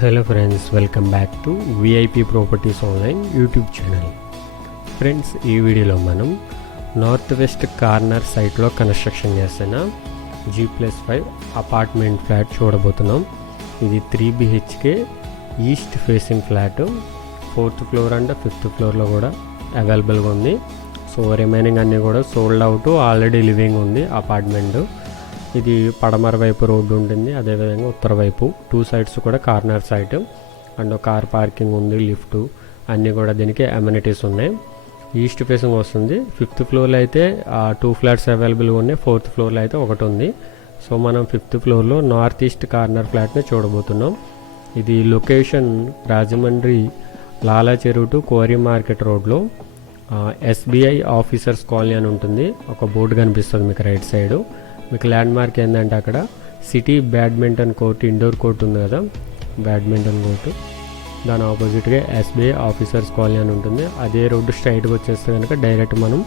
Hello friends, welcome back to VIP properties online YouTube channel. Friends, ఈ వీడియోలో మనం north west corner సైట్లో construction చేస్తున్న G+5 అపార్ట్మెంట్ ఫ్లాట్ చూడబోతున్నాం. ఇది 3 BHK east facing flat. 4th floor and 5th ఫ్లోర్లో కూడా అవైలబుల్గా ఉంది. సో రిమైనింగ్ అన్నీ కూడా సోల్డ్ అవుట్, ఆల్రెడీ లివింగ్ ఉంది అపార్ట్మెంట్. ఇది పడమర వైపు రోడ్డు ఉంటుంది, అదేవిధంగా ఉత్తర వైపు 2 సైడ్స్ కూడా corner site and car parking ఉంది, లిఫ్ట్ అన్నీ కూడా దీనికి అమ్యూనిటీస్ ఉన్నాయి. ఈస్ట్ ఫేసింగ్ వస్తుంది. 5th ఫ్లోర్లో అయితే 2 ఫ్లాట్స్ అవైలబుల్గా ఉన్నాయి, 4th ఫ్లోర్లో అయితే ఒకటి ఉంది. సో మనం 5th ఫ్లోర్లో నార్త్ ఈస్ట్ కార్నర్ ఫ్లాట్ని చూడబోతున్నాం. ఇది లొకేషన్ రాజమండ్రి లాలా చెరువు టు కోరి మార్కెట్ రోడ్లో SBI ఆఫీసర్స్ కాలనీ అని ఉంటుంది. ఒక బోర్డు కనిపిస్తుంది మీకు రైట్ సైడ్. మీకు ల్యాండ్ మార్క్ ఏంటంటే అక్కడ city badminton court, indoor court ఉంది కదా, బ్యాడ్మింటన్ కోర్టు, దాని ఆపోజిట్గా SBI ఆఫీసర్స్ కాలనీ అని ఉంటుంది. అదే రోడ్డు స్ట్రైట్గా వచ్చేస్తే కనుక డైరెక్ట్ మనం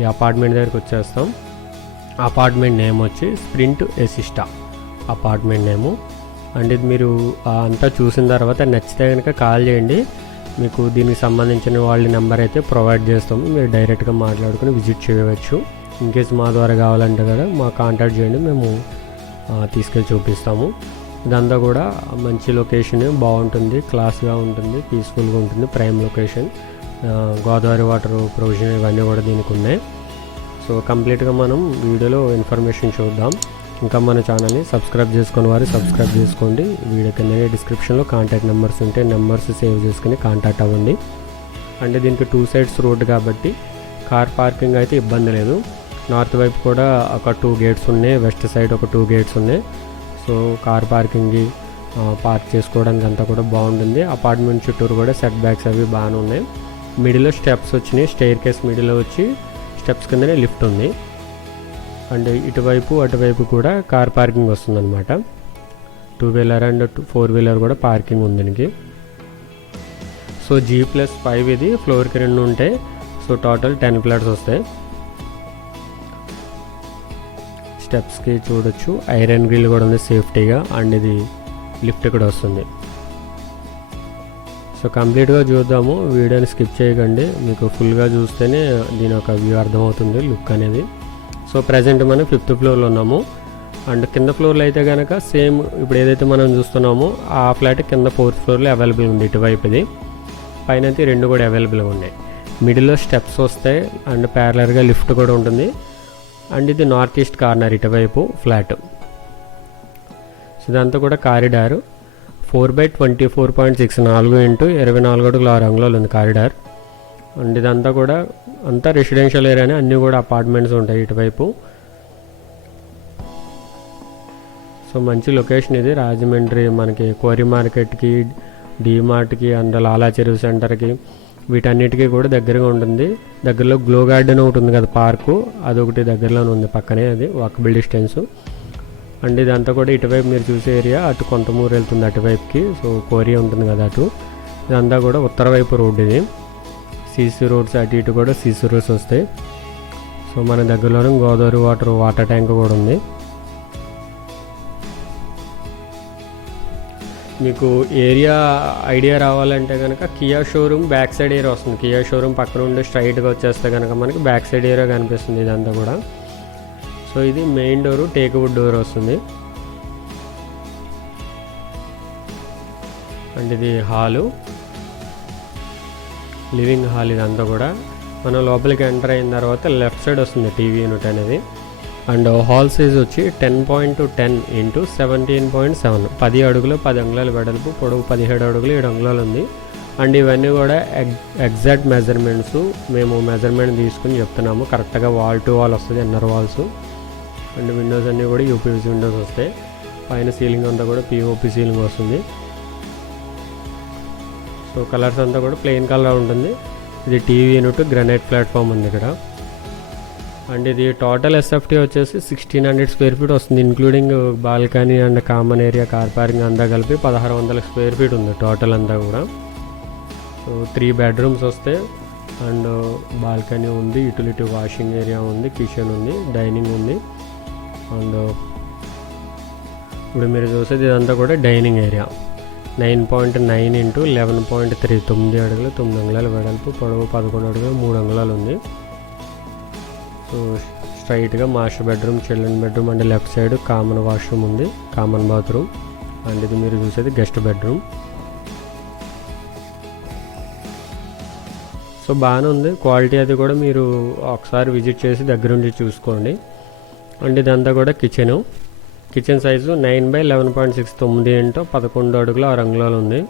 ఈ అపార్ట్మెంట్ దగ్గరికి వచ్చేస్తాం. అపార్ట్మెంట్ నేమ్ వచ్చి స్ప్రింట్ ఎసిస్టా అపార్ట్మెంట్ నేము. అండ్ ఇది మీరు అంతా చూసిన తర్వాత నచ్చితే కనుక కాల్ చేయండి. మీకు దీనికి సంబంధించిన వాళ్ళ నెంబర్ అయితే ప్రొవైడ్ చేస్తాము, మీరు డైరెక్ట్గా మాట్లాడుకుని విజిట్ చేయవచ్చు. ఇన్కేస్ మా ద్వారా కావాలంటే కదా మా కాంటాక్ట్ చేయండి, మేము తీసుకెళ్ళి చూపిస్తాము. ఇదంతా కూడా మంచి లొకేషన్, బాగుంటుంది, క్లాస్గా ఉంటుంది, పీస్ఫుల్గా ఉంటుంది, prime location. Godavari water provision ఇవన్నీ కూడా దీనికి ఉన్నాయి. సో కంప్లీట్గా మనం వీడియోలో ఇన్ఫర్మేషన్ చూద్దాం. ఇంకా మన ఛానల్ని సబ్స్క్రైబ్ చేసుకుని వారు సబ్స్క్రైబ్ చేసుకోండి. వీడియో కిందనే డిస్క్రిప్షన్లో కాంటాక్ట్ నెంబర్స్ ఉంటే నెంబర్స్ సేవ్ చేసుకుని కాంటాక్ట్ అవ్వండి. అంటే దీనికి 2 సైడ్స్ రోడ్డు కాబట్టి కార్ పార్కింగ్ అయితే ఇబ్బంది లేదు. నార్త్ వైపు కూడా ఒక 2 గేట్స్ ఉన్నాయి, వెస్ట్ సైడ్ ఒక 2 గేట్స్ ఉన్నాయి. సో కార్ పార్కింగ్కి పార్క్ చేసుకోవడానికి అంతా కూడా బాగుంటుంది. అపార్ట్మెంట్ చుట్టూరు కూడా సెట్ బ్యాక్స్ అవి బాగానే ఉన్నాయి. మిడిల్లో స్టెప్స్ వచ్చినాయి, స్టెయిర్ కేస్ మిడిల్లో వచ్చి స్టెప్స్ కిందనే లిఫ్ట్ ఉంది. అండ్ ఇటువైపు అటువైపు కూడా కార్ పార్కింగ్ వస్తుందన్నమాట. 2 వీలర్ అండ్ 4 వీలర్ కూడా పార్కింగ్ ఉంది దీనికి. సో G+5 ఇది, ఫ్లోర్కి 2 ఉంటాయి. సో టోటల్ 10 ఫ్లాట్స్ వస్తాయి. స్టెప్స్కి చూడొచ్చు, ఐరన్ గ్రిల్ కూడా ఉంది సేఫ్టీగా. అండ్ ఇది లిఫ్ట్ కూడా వస్తుంది. సో కంప్లీట్గా చూద్దాము, వీడియోని స్కిప్ చేయకండి. మీకు ఫుల్గా చూస్తేనే దీని ఒక వ్యూ అర్థమవుతుంది, లుక్ అనేది. సో ప్రజెంట్ మనం 5th ఫ్లోర్లో ఉన్నాము. అండ్ కింద ఫ్లోర్లో అయితే కనుక సేమ్ ఇప్పుడు ఏదైతే మనం చూస్తున్నామో ఆ ఫ్లాట్ కింద 4th ఫ్లోర్లో అవైలబుల్ ఉంది. ఇటువైపు ఇది, పైన అయితే 2 కూడా అవైలబుల్గా ఉన్నాయి. మిడిల్లో స్టెప్స్ వస్తాయి అండ్ ప్యారలర్గా లిఫ్ట్ కూడా ఉంటుంది. అండ్ ఇది నార్త్ ఈస్ట్ కార్నర్ ఇటువైపు ఫ్లాట్. సో ఇదంతా కూడా కారిడార్. 4/24.6 4x24 అడుగుల 6 అంగుళాలు ఉంది కారిడార్. అండ్ ఇదంతా కూడా అంతా రెసిడెన్షియల్ ఏరియానే, అన్నీ కూడా అపార్ట్మెంట్స్ ఉంటాయి ఇటువైపు. సో మంచి లొకేషన్ ఇది. రాజమండ్రి మనకి కోరి మార్కెట్కి, డీమార్ట్కి అండ్ లాలా చెరువు సెంటర్కి వీటన్నిటికీ కూడా దగ్గరగా ఉంటుంది. దగ్గరలో గ్లో గార్డెన్ ఒకటి ఉంది కదా, పార్కు, అదొకటి దగ్గరలోనే ఉంది పక్కనే, అది వాకబుల్ డిస్టెన్స్. అండ్ ఇదంతా కూడా ఇటువైపు మీరు చూసే ఏరియా, అటు కొంతమూరు వెళ్తుంది అటువైపుకి. సో కోరియా ఉంటుంది కదా అటు. ఇదంతా కూడా ఉత్తర వైపు రోడ్డు ఇది. సీసీ రోడ్స్ అటు ఇటు కూడా సీసీ రోడ్స్ వస్తాయి. సో మన దగ్గరలోనే గోదావరి వాటర్ ట్యాంక్ కూడా ఉంది. మీకు ఏరియా ఐడియా రావాలంటే కనుక Kia showroom back side area వస్తుంది. కియా షోరూమ్ పక్కన ఉండి స్ట్రైట్గా వచ్చేస్తే కనుక మనకి బ్యాక్ సైడ్ ఏరియా కనిపిస్తుంది ఇదంతా కూడా. సో ఇది మెయిన్ డోరు, టేక్వుడ్ డోర్ వస్తుంది. అండ్ ఇది హాలు, లివింగ్ హాల్. ఇదంతా కూడా మనం లోపలికి ఎంటర్ అయిన తర్వాత లెఫ్ట్ సైడ్ వస్తుంది టీవీ యూనిట్ అనేది. అండ్ హాల్ సైజ్ వచ్చి 10.10 × 17.7, 10 అడుగులు 10 అంగుళాల వెడల్పు, పొడవు 17 అడుగులు 7 అంగుళాలు ఉంది. అండ్ ఇవన్నీ కూడా ఎగ్జాక్ట్ మెజర్మెంట్స్, మేము మెజర్మెంట్ తీసుకుని చెప్తున్నాము. కరెక్ట్గా వాల్ టు వాల్ వస్తుంది, ఇన్నర్ వాల్స్. అండ్ విండోస్ అన్నీ కూడా UPVC విండోస్ వస్తాయి. పైన సీలింగ్ అంతా కూడా POP సీలింగ్ వస్తుంది. సో కలర్స్ అంతా కూడా ప్లెయిన్ కలర్ ఉంటుంది. ఇది టీవీ యూనిట్, గ్రానైట్ ప్లాట్ఫామ్ ఉంది ఇక్కడ. అండ్ ఇది టోటల్ SFT వచ్చేసి 1600 స్క్వేర్ ఫీట్ వస్తుంది, including balcony and common area, car parking అంతా కలిపి 1600 స్క్వేర్ ఫీట్ ఉంది టోటల్ అంతా కూడా. సో 3 బెడ్రూమ్స్ వస్తాయి. అండ్ బాల్కనీ ఉంది, యూటిలిటీ వాషింగ్ ఏరియా ఉంది, కిచెన్ ఉంది, డైనింగ్ ఉంది. అండ్ ఇప్పుడు మీరు చూసేది ఇదంతా కూడా డైనింగ్ ఏరియా. 9.9 ఇంటూ 11.3, 9 అడుగులు 9 అంగుళాల వెడల్పు, పొడవు 11 అడుగులు 3 అంగుళాలు ఉంది. సో స్ట్రైట్గా master bedroom, children bedroom and left side common washroom ఉంది, కామన్ బాత్రూమ్. అండ్ ఇది మీరు చూసేది గెస్ట్ బెడ్రూమ్. సో బాగానే ఉంది క్వాలిటీ, అది కూడా మీరు ఒకసారి విజిట్ చేసి దగ్గరుండి చూసుకోండి. అండ్ ఇదంతా కూడా కిచెన్ సైజు 9/11.6, 9 ఇంటూ 11 అడుగులు 6 అంగుళాలు ఉంది.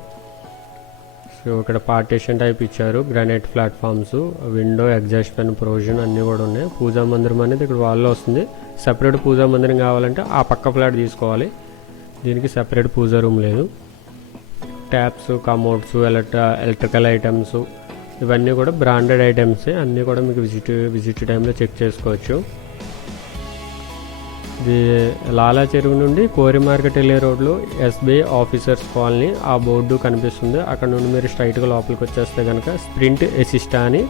సో ఇక్కడ పార్టీషన్ టైప్ ఇచ్చారు, granite platforms, window, exhaust fan, provision అన్నీ కూడా ఉన్నాయి. పూజా మందిరం అనేది ఇక్కడ వాల్లో వస్తుంది. సపరేట్ పూజా మందిరం కావాలంటే ఆ పక్క ఫ్లాట్ తీసుకోవాలి, దీనికి సపరేట్ పూజా రూమ్ లేదు. ట్యాప్స్, కమోడ్స్, ఎలక్ట్రికల్ ఐటమ్స్ ఇవన్నీ కూడా బ్రాండెడ్ ఐటమ్సే, అన్నీ కూడా మీకు విజిట్ టైంలో చెక్ చేసుకోవచ్చు. ఇది లాలా చెరువు నుండి కోరి మార్కెట్ వెళ్ళే రోడ్లో SBI ఆఫీసర్స్ కాలనీ ఆ బోర్డు కనిపిస్తుంది. అక్కడ నుండి మీరు స్ట్రైట్గా లోపలికి వచ్చేస్తే కనుక స్ప్రింట్ ఎసిస్టా అని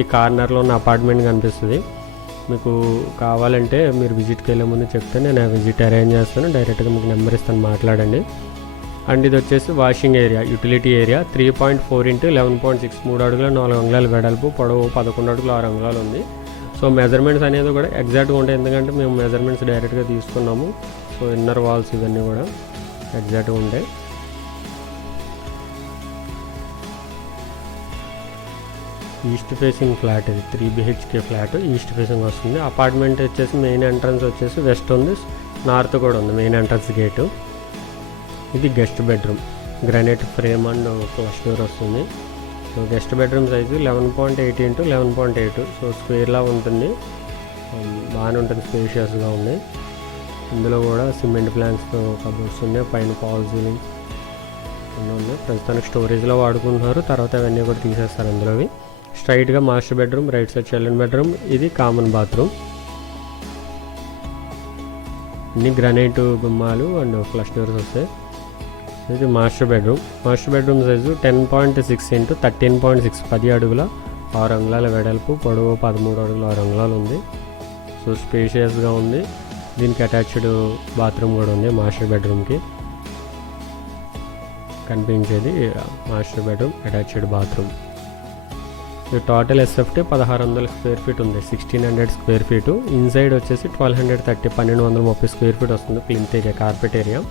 ఈ కార్నర్లో ఉన్న అపార్ట్మెంట్ కనిపిస్తుంది. మీకు కావాలంటే మీరు విజిట్కి వెళ్ళే ముందు చెప్తే నేను విజిట్ అరేంజ్ చేస్తాను, డైరెక్ట్గా మీకు నెంబర్ ఇస్తాను, మాట్లాడండి. అండ్ ఇది వచ్చేసి washing area, utility area. 3.4 into 11.6, 3 అడుగుల 4 అంగుళాలు వెడల్పు, పొడవు 11 అడుగులు 6 అంగుళాలు ఉంది. సో మెజర్మెంట్స్ అనేది కూడా ఎగ్జాక్ట్గా ఉంటాయి, ఎందుకంటే మేము మెజర్మెంట్స్ డైరెక్ట్గా తీసుకున్నాము. సో ఇన్నర్ వాల్స్ ఇవన్నీ కూడా ఎగ్జాక్ట్గా ఉంటాయి. ఈస్ట్ ఫేసింగ్ ఫ్లాట్, ఇది 3 BHK ఫ్లాట్, ఈస్ట్ ఫేసింగ్ వస్తుంది. అపార్ట్మెంట్ వచ్చేసి మెయిన్ ఎంట్రన్స్ వచ్చేసి వెస్ట్ ఉంది, నార్త్ కూడా ఉంది మెయిన్ ఎంట్రన్స్ గేటు. ఇది guest bedroom, granite frame and flush door వస్తుంది. So guest bedroom size 11.8 into 11.8, so స్క్వేర్లా ఉంటుంది, బాగానే ఉంటుంది, స్పేషియస్గా ఉంది. ఇందులో కూడా సిమెంట్ ప్లాంక్స్తో కబోర్డ్స్ ఉన్నాయి, పైన ఫాల్ సీలింగ్ అన్నీ ఉన్నాయి. ప్రస్తుతానికి స్టోరేజ్లో వాడుకుంటున్నారు, తర్వాత అవన్నీ కూడా తీసేస్తారు అందులోవి. స్ట్రైట్గా master bedroom, right side children bedroom, ఇది కామన్ బాత్రూమ్. అన్ని గ్రానైట్ గుమ్మాలు అండ్ ఫ్లష్ డోర్స్ వస్తాయి. ఇది మాస్టర్ బెడ్రూమ్ సైజు 10.6 ఇంటూ 13.6, 10 అడుగుల 6 అంగుళాల వెడల్పు, పొడవు 13 అడుగుల 6 అంగుళాలు ఉంది. సో స్పేషియస్గా ఉంది. దీనికి అటాచ్డ్ బాత్రూమ్ కూడా ఉంది, మాస్టర్ బెడ్రూమ్కి కనిపించేది మాస్టర్ బెడ్రూమ్ అటాచ్డ్ బాత్రూమ్. ఇది టోటల్ SFT 1600 స్క్వేర్ ఫీట్ ఉంది, 1600 స్క్వేర్ ఫీటు. ఇన్సైడ్ వచ్చేసి 1230, 1230 స్క్వేర్ ఫీట్ వస్తుంది, plinth area, carpet area.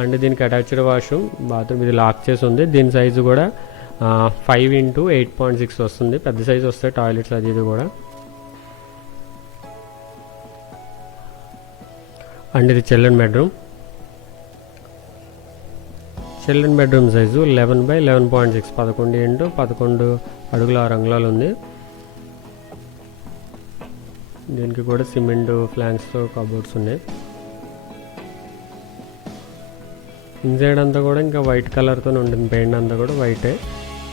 And దీనికి అటాచ్డ్ వాష్రూమ్, బాత్రూమ్ ఇది లాక్ చేసి ఉంది. దీని సైజు కూడా 5 ఇంటూ 8.6 వస్తుంది, పెద్ద సైజు వస్తాయి టాయిలెట్స్ అది ఇది కూడా. అండ్ ఇది చిల్డ్రన్ బెడ్రూమ్ సైజు 11/11.6, 11 ఇంటూ 11 అడుగుల 6 అంగుళాలు ఉంది. దీనికి కూడా సిమెంట్ ఫ్లాంక్స్తో కబోర్డ్స్ ఉన్నాయి. ఇన్సైడ్ అంతా కూడా ఇంకా వైట్ కలర్తో ఉంటుంది, పెయింట్ అంతా కూడా వైటే,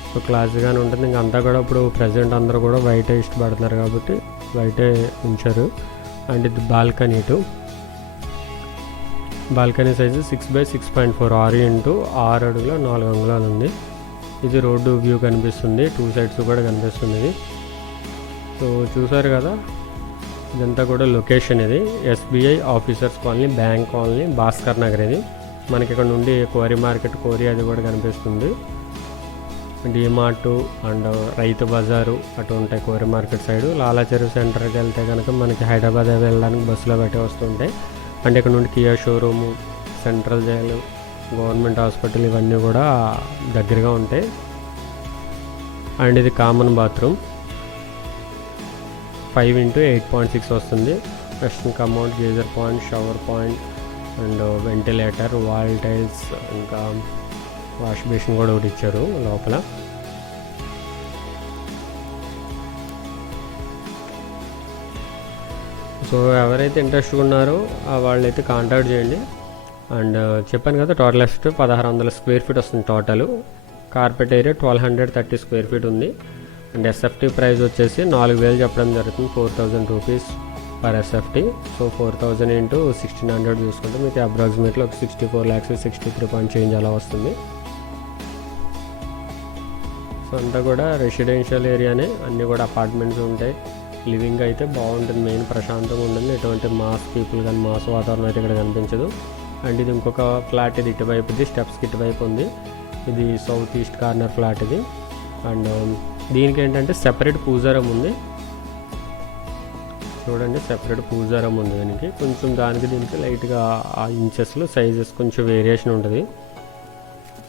సో క్లాసీగానే ఉంటుంది. ఇంకా అంతా కూడా ఇప్పుడు ప్రజెంట్ అందరూ కూడా వైటే ఇష్టపడుతున్నారు కాబట్టి వైటే ఉంచారు. అండ్ ఇది బాల్కనీ సైజు 6/6.4, 6 ఇంటూ 6 అడుగుల 4 అంగుళాలు ఉంది. ఇది రోడ్డు వ్యూ కనిపిస్తుంది, 2 సైడ్స్ కూడా కనిపిస్తుంది ఇది. సో చూసారు కదా, ఇదంతా కూడా లొకేషన్. ఇది SBI officers colony, bank colony, Bhaskar Nagar. ఇది మనకి ఇక్కడ నుండి కోరి మార్కెట్, కోరి అది కూడా కనిపిస్తుంది. డిమార్ట్ అండ్ రైతు బజారు అటు ఉంటాయి కోరి మార్కెట్ సైడు. లాలా చెరువు సెంటర్కి వెళ్తే కనుక మనకి హైదరాబాద్ వెళ్ళడానికి బస్సులో పెట్టి వస్తుంటాయి. అండ్ ఇక్కడ నుండి Kia showroom, central jail, government hospital ఇవన్నీ కూడా దగ్గరగా ఉంటాయి. అండ్ ఇది కామన్ బాత్రూమ్, 5 ఇంటూ 8.6 వస్తుంది. Western commode, geyser point, shower point and ventilator, wall tiles, ఇంకా వాష్ బేసిన్ కూడా ఒకటి ఇచ్చారు లోపల. సో ఎవరైతే ఇంట్రెస్ట్గా ఉన్నారో వాళ్ళైతే కాంటాక్ట్ చేయండి. అండ్ చెప్పాను కదా, టోటల్ ఎస్టేట్ 1600 స్క్వేర్ ఫీట్ వస్తుంది total. Carpet area 1230 square feet ఉంది. అండ్ SFT ప్రైస్ వచ్చేసి 4000 చెప్పడం జరుగుతుంది, 4000 rupees per SFT. So 4000 into 1600 చూసుకుంటే మీకు అప్రాక్సిమేట్లీ ఒక 64 lakhs, 63 పాయింట్ చేంజ్ అలా వస్తుంది. సో అంతా కూడా రెసిడెన్షియల్ ఏరియానే, అన్నీ కూడా అపార్ట్మెంట్స్ ఉంటాయి. లివింగ్ అయితే బాగుంటుంది, మెయిన్ ప్రశాంతంగా ఉంటుంది. ఎటువంటి మాస్ పీపుల్ కానీ మాస్ వాతావరణం అయితే ఇక్కడ కనిపించదు. అండ్ ఇది ఇంకొక ఫ్లాట్, ఇది ఇటువైపుది, స్టెప్స్కి ఇటువైపు ఉంది. ఇది సౌత్ ఈస్ట్ కార్నర్ ఫ్లాట్ ఇది. అండ్ దీనికి ఏంటంటే సెపరేట్ పూజా రూమ్ ఉంది. చూడండి, సెపరేట్ పూజా రూమ్ ఉంది దీనికి. కొంచెం దీనికి లైట్గా ఆ ఇంచెస్లో సైజెస్ కొంచెం వేరియేషన్ ఉంటుంది.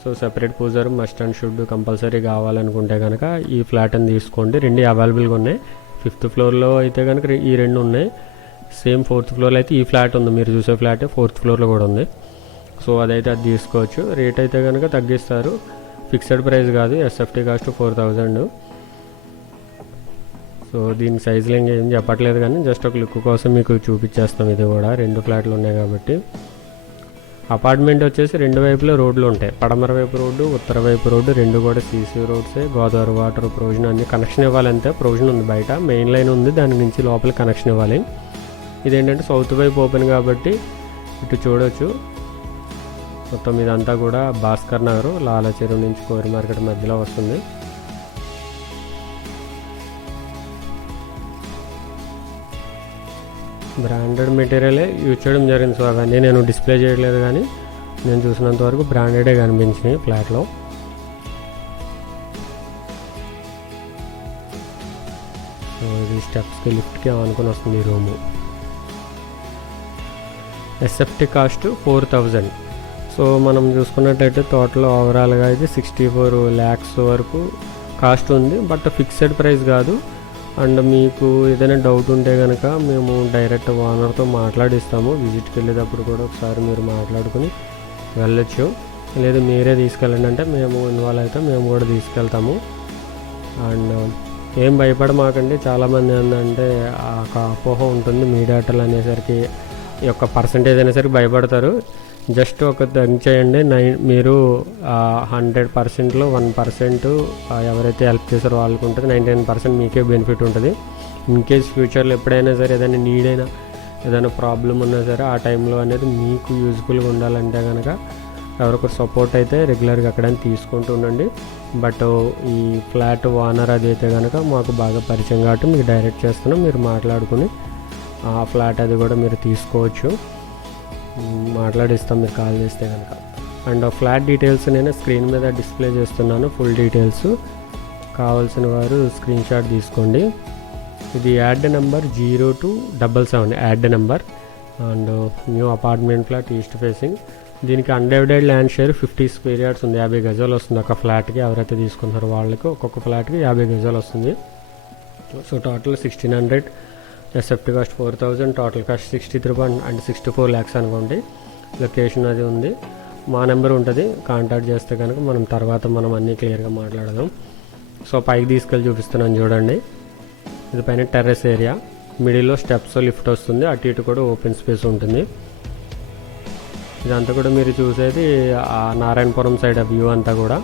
So separate pooja room must and should compulsory కావాలనుకుంటే కనుక ఈ ఫ్లాట్ అని తీసుకోండి. రెండు అవైలబుల్గా ఉన్నాయి. 5th ఫ్లోర్లో అయితే కనుక ఈ రెండు ఉన్నాయి. సేమ్ 4th ఫ్లోర్లో అయితే ఈ ఫ్లాట్ ఉంది, మీరు చూసే ఫ్లాట్ 4th ఫ్లోర్లో కూడా ఉంది. సో అదైతే అది తీసుకోవచ్చు. రేట్ అయితే కనుక తగ్గిస్తారు, ఫిక్స్డ్ ప్రైస్ కాదు. SFT cost 4000. సో దీనికి సైజులు ఏం చెప్పట్లేదు, కానీ జస్ట్ ఒక లుక్ కోసం మీకు చూపించేస్తాం. ఇది కూడా 2 ఫ్లాట్లు ఉన్నాయి కాబట్టి. అపార్ట్మెంట్ వచ్చేసి 2 వైపులో రోడ్లు ఉంటాయి. పడమర వైపు రోడ్డు, ఉత్తర వైపు రోడ్డు, 2 కూడా సీసీ రోడ్సే. గోదావరి వాటర్ ప్రొవిజన్ అన్ని కనెక్షన్ ఇవ్వాలంటే ప్రొవిజన్ ఉంది. బయట మెయిన్ లైన్ ఉంది, దాని నుంచి లోపల కనెక్షన్ ఇవ్వాలి. ఇదేంటంటే సౌత్ వైపు ఓపెన్ కాబట్టి ఇటు చూడొచ్చు. మొత్తం ఇదంతా కూడా భాస్కర్ నగర్, లాలా చెరువు నుంచి కోరి మార్కెట్ మధ్యలో వస్తుంది. బ్రాండెడ్ మెటీరియలే యూజ్ చేయడం జరిగింది. సో అవన్నీ నేను డిస్ప్లే చేయట్లేదు, కానీ నేను చూసినంత వరకు బ్రాండెడే కనిపించినాయి ఫ్లాట్లో. సో ఇది స్టెప్స్కి లిఫ్ట్కి ఆనుకొని వస్తుంది ఈ రూము. SFT cost 4000. సో మనం చూసుకున్నట్టయితే టోటల్ ఓవరాల్గా ఇది 64 lakhs వరకు కాస్ట్ ఉంది. బట్ ఫిక్స్డ్ ప్రైస్ కాదు. అండ్ మీకు ఏదైనా డౌట్ ఉంటే కనుక మేము డైరెక్ట్ ఓనర్తో మాట్లాడిస్తాము. విజిట్కి వెళ్ళేటప్పుడు కూడా ఒకసారి మీరు మాట్లాడుకుని వెళ్ళొచ్చు. లేదు మీరే తీసుకెళ్ళండి అంటే మేము ఇన్వాల్వ్ అయితే మేము కూడా తీసుకెళ్తాము. అండ్ ఏం భయపడమాకండి. చాలామంది ఏంటంటే ఆ అపోహ ఉంటుంది, మీడియేటర్లు అనేసరికి ఈ యొక్క పర్సంటేజ్ అనేసరికి భయపడతారు. జస్ట్ ఒక థింక్ చేయండి, మీరు 100%లో 1% ఎవరైతే హెల్ప్ చేస్తారో వాళ్ళకు ఉంటుంది. 99% మీకే బెనిఫిట్ ఉంటుంది. ఇన్ కేస్ ఫ్యూచర్లో ఎప్పుడైనా సరే ఏదైనా నీడ్ అయినా, ఏదైనా ప్రాబ్లం ఉన్నా సరే ఆ టైంలో అనేది మీకు యూజ్ఫుల్గా ఉండాలంటే కనుక ఎవరికొకరు సపోర్ట్ అయితే రెగ్యులర్గా అక్కడ తీసుకుంటూ ఉండండి. బట్ ఈ ఫ్లాట్ ఓనర్ అది అయితే కనుక మాకు బాగా పరిచయం కాబట్టి మీకు డైరెక్ట్ చేస్తున్నాం. మీరు మాట్లాడుకుని ఆ ఫ్లాట్ అది కూడా మీరు తీసుకోవచ్చు, మాట్లాడిస్తాం మీరు కాల్ చేస్తే కనుక. అండ్ ఆ ఫ్లాట్ డీటెయిల్స్ నేను స్క్రీన్ మీద డిస్ప్లే చేస్తున్నాను, ఫుల్ డీటెయిల్స్. కావాల్సిన వారు స్క్రీన్ షాట్ తీసుకోండి. ఇది ad number 0277 ad number. And new apartment flat east facing. దీనికి undivided land share 50 square yards ఉంది. 50 గజాలు వస్తుంది ఒక ఫ్లాట్కి. ఎవరైతే తీసుకుంటారో వాళ్ళకి ఒక్కొక్క ఫ్లాట్కి 50 గజాలు వస్తుంది. So total 1600. SFT cost 4000. Total cost 63.64 lakhs అనుకోండి. లొకేషన్ అది ఉంది. మా నెంబర్ ఉంటుంది, కాంటాక్ట్ చేస్తే కనుక మనం అన్నీ క్లియర్గా మాట్లాడదాం. సో పైకి తీసుకెళ్ళి చూపిస్తున్నాను చూడండి. ఇది పైన టెర్రస్ ఏరియా, మిడిల్లో స్టెప్స్ లిఫ్ట్ వస్తుంది, అటు ఇటు కూడా ఓపెన్ స్పేస్ ఉంటుంది. ఇదంతా కూడా మీరు చూసేది ఆ నారాయణపురం సైడ్ వ్యూ అంతా కూడా.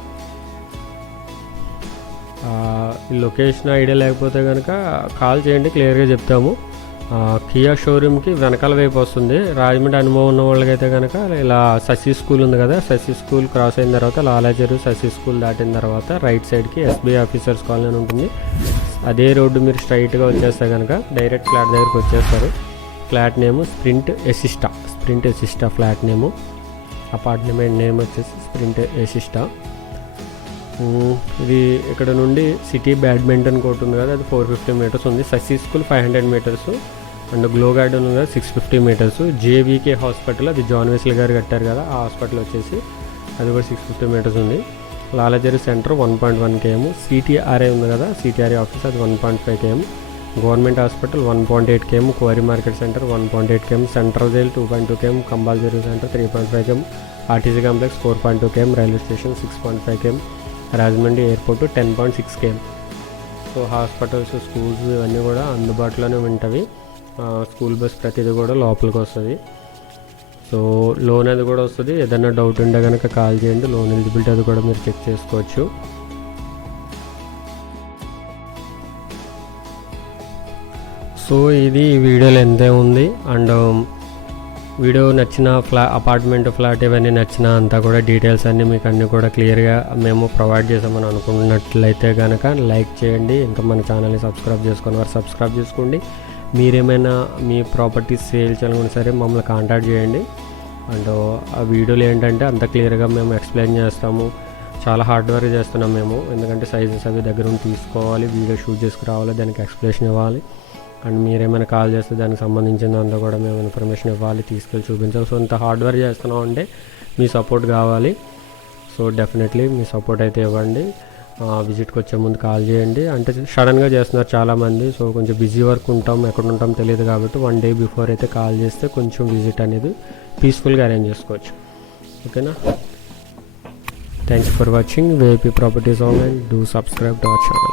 ఈ లొకేషన్ ఐడియా లేకపోతే కనుక కాల్ చేయండి, క్లియర్గా చెప్తాము. కియా షోరూమ్కి వెనకాల వైపు వస్తుంది. రాజమండ్రి అనుభవం ఉన్న వాళ్ళకైతే కనుక ఇలా శశి స్కూల్ ఉంది కదా, శశి స్కూల్ క్రాస్ అయిన తర్వాత లాలాచెరువు శశి స్కూల్ దాటిన తర్వాత రైట్ సైడ్కి ఎస్బీఐ ఆఫీసర్స్ కాలనీ అని ఉంటుంది. అదే రోడ్డు మీరు స్ట్రైట్గా వచ్చేస్తే కనుక డైరెక్ట్ ఫ్లాట్ దగ్గరికి వచ్చేస్తారు. ఫ్లాట్ నేము స్ప్రింట్ ఎసిస్టా ఫ్లాట్ నేము. అపార్ట్మెంట్ నేమ్ వచ్చేసి స్ప్రింట్ ఎసిస్టా. ఇది ఇక్కడ నుండి సిటీ బ్యాడ్మింటన్ కోర్ట్ ఉంది కదా, అది 450 meters ఉంది. Sashi school 500 meters. And glow garden ఉంది కదా 650 meters. జేవీకే హాస్పిటల్, అది జాన్ వెస్లీ గారు కట్టారు కదా, ఆ హాస్పిటల్ వచ్చేసి అది కూడా 650 meters ఉంది. Lalacheruvu centre 1.1 km. సిటీఆర్ఏ ఉంది కదా, సిటీఆర్ఏ ఆఫీస్ అది 1.5 km. Government hospital 1.8 km. కోరి market centre 1.8 km. Central jail 2.2 km. Kambala Cheruvu centre 3.5 km. RTC complex 4.2 km. Railway station 6.5 km. Rajahmundry airport 10.6 km. So hospitals, schools ఇవన్నీ కూడా అందుబాటులోనే ఉంటవి. స్కూల్ బస్ ప్రతిదీ కూడా లోపలికి వస్తుంది. సో లోన్ అది కూడా వస్తుంది. ఏదైనా డౌట్ ఉంటే కనుక కాల్ చేయండి. లోన్ ఎలిజిబిలిటీ అది కూడా మీరు చెక్ చేసుకోవచ్చు. సో ఇది వీడియోలో ఎంతే ఉంది. అండ్ వీడియో నచ్చిన అపార్ట్మెంట్ ఫ్లాట్ ఇవన్నీ నచ్చిన అంతా కూడా డీటెయిల్స్ అన్నీ మీకు అన్నీ కూడా క్లియర్గా మేము ప్రొవైడ్ చేసామని అనుకున్నట్లయితే కనుక లైక్ చేయండి. ఇంకా మన ఛానల్ని సబ్స్క్రైబ్ చేసుకుని వారు సబ్స్క్రైబ్ చేసుకోండి. మీరేమైనా మీ ప్రాపర్టీ సేల్ చేయాలనుకున్నా సరే మమ్మల్ని కాంటాక్ట్ చేయండి. అండ్ ఆ వీడియోలు ఏంటంటే అంత క్లియర్గా మేము ఎక్స్ప్లెయిన్ చేస్తాము. చాలా హార్డ్ వర్క్ చేస్తున్నాం మేము, ఎందుకంటే సైజెస్ అవి దగ్గర ఉండి తీసుకోవాలి, వీడియో షూట్ చేసుకురావాలి, దానికి ఎక్స్ప్లెనేషన్ ఇవ్వాలి. అండ్ మీరేమైనా కాల్ చేస్తే దానికి సంబంధించిందంతా కూడా మేము ఇన్ఫర్మేషన్ ఇవ్వాలి, తీసుకెళ్ళి చూపించాలి. సో ఇంత హార్డ్ వర్క్ చేస్తున్నాం అంటే మీ సపోర్ట్ కావాలి. సో డెఫినెట్లీ మీ సపోర్ట్ అయితే ఇవ్వండి. విజిట్కి వచ్చే ముందు కాల్ చేయండి. అంటే సడన్గా చేస్తున్నారు చాలామంది, సో కొంచెం బిజీ వర్క్ ఉంటాం, ఎక్కడ ఉంటాం తెలియదు కాబట్టి 1 day బిఫోర్ అయితే కాల్ చేస్తే కొంచెం విజిట్ అనేది పీస్ఫుల్గా అరేంజ్ చేసుకోవచ్చు. ఓకేనా? Thanks for watching VIP Properties Online. Do subscribe to our channel.